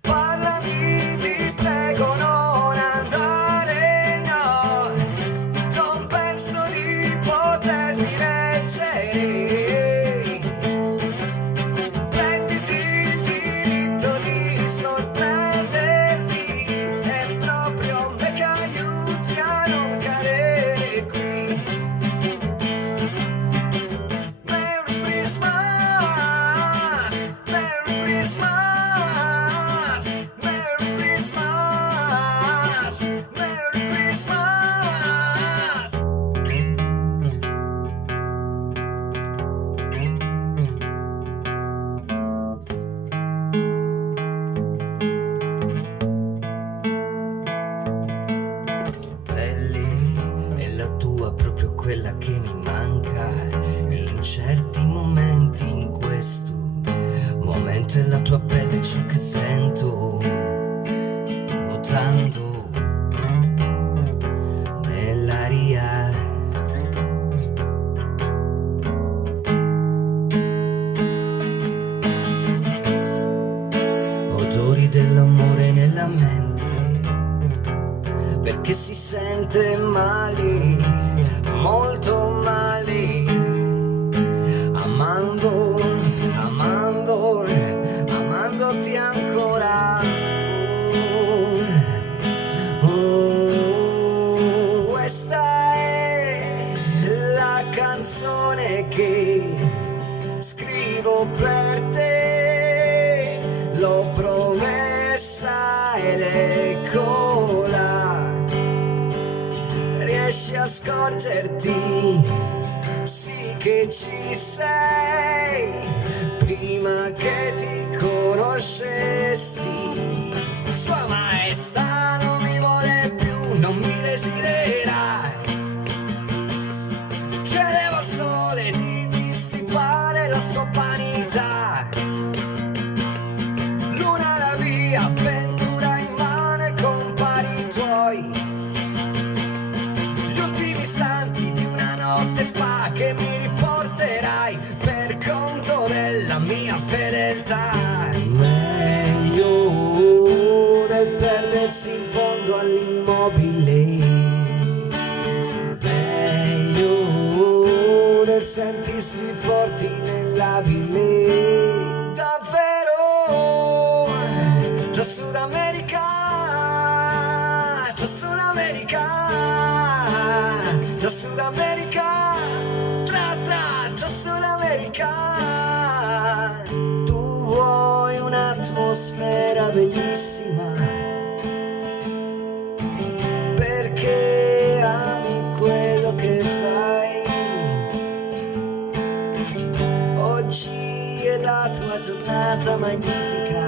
Parlami, ti prego, non andare, no, non penso di potermi reggere. Prenditi il diritto di sorprenderti, è proprio me che aiuti a non cadere qui. Merry Christmas, Merry Christmas, Merry Christmas, Merry Christmas. Pelle è la tua, proprio quella che mi manca in certi momenti. In questo momento è la tua pelle ciò che sento, nuotando nell'aria. Odori dell'amore nella mente, perché si sente male, molto male, amando, amando, amandoti ancora. Questa è la canzone che scrivo per te, l'ho promessa ed eccola. Riesci a scorgerti, sì che ci sei, prima che ti conoscessi. Sua Maestà non mi vuole più, non mi desidera. Chiedevo al sole di dissipare la sua vanità. Luna la via, avventura in mano e compari tuoi. Gli ultimi istanti di una notte fa che mi riporterai per conto della mia fedeltà. Meglio del perdersi in fondo all'immobile, meglio del sentirsi forti nell'abile. Davvero, tra Sud America, tra Sud America, tra Sud America, tra Sud America. Tu vuoi un'atmosfera bellissima, perché ami quello che fai. Oggi è la tua giornata magnifica,